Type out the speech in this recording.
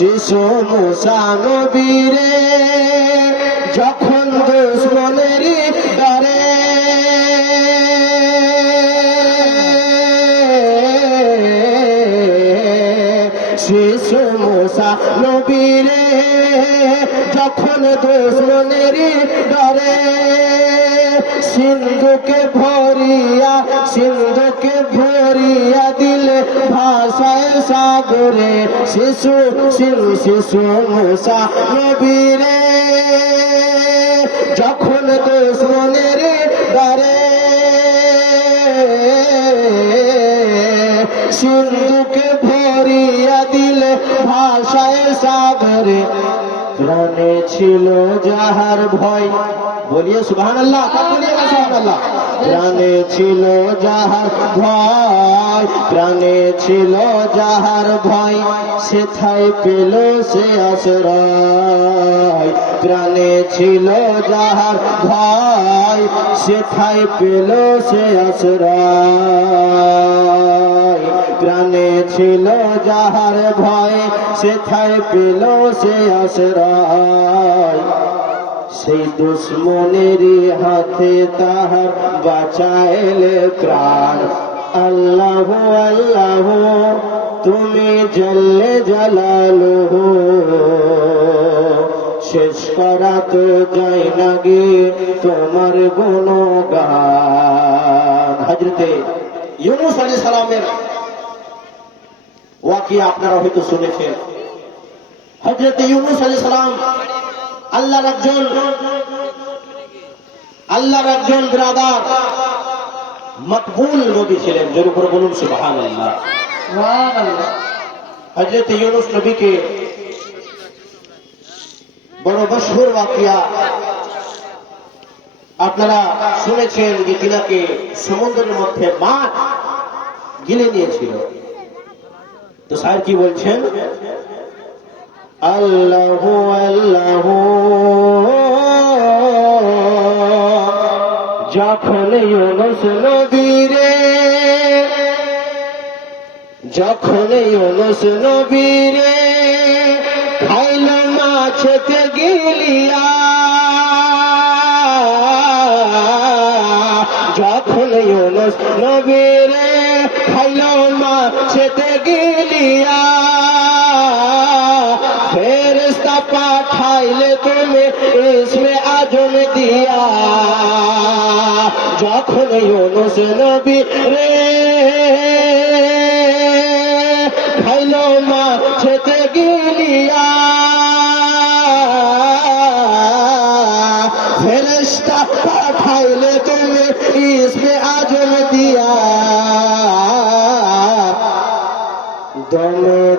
শিশু মুসা নবীরে যখন দুশ্মনেরই ডরে শিশু মুসা নবীরে যখন দুশ্মনেরই ডরে সিন্ধুকে ভরিয়া সিন্ধুকে সাগরে শিশু শিশু শিশু মুসা নবীরে। যখন দুশ্মনের ডরে সিন্ধুকে ভরিয়া দিলে ভাষায় সাগরে, প্রাণে ছিল যাহার ভয়। বলিয়ে সুবহান আল্লাহ প্রাণে ছিল যাহার ভয়, প্রাণে ছিল যাহার ভয়, সেথায় পেল সে আশ্রয়। প্রাণে ছিল যাহার ভয়, সেথায় পেল সে আশ্রয়। প্রাণে ছিল যাহার ভয়, সেথায় পেল সে আশ্রয়। সেই দুশ্মনেরই হাতে তাহার বাঁচাইলে প্রাণ। আল্লাহ আল্লাহ, তুমি জল্লে জালালু শেষ করা তো যাই না গে তোমার গুণগান। হাজরতে ইউনুস আলী সালামের ওয়াকি আপনারা হয়তো শুনেছেন। হজরত ইউনুস আলী সালাম আল্লাহর একজন আল্লাহর একজন ব্রাদার মকবুল নবী ছিলেন যার উপর বলুন সুবহান আল্লাহ হজরত ইউনুস নবীকে বড় মশহুর ওয়াকিয়া। আপনারা শুনেছেন যে তিনাকে সমুদ্রের মধ্যে মাছ গিলে নিয়েছিল। তো স্যার কি বলছেন? আল্লাহ আল্লাহ। যখন ইউনুস নবীরে যখন ইউনুস নবীরে খাইল মাছতে গিলিয়া যখন ইউনুস নবীরে খাইল মাছতে গিলিয়া পাঠাইলে তুমি ইসমে আজম দিয়া। যখন ইউনুস নবী রে খাইল মা খেতে গিলিয়া ফেরেস্তা পাঠাইলে তুমি ইসমে আজম দিয়া। দমে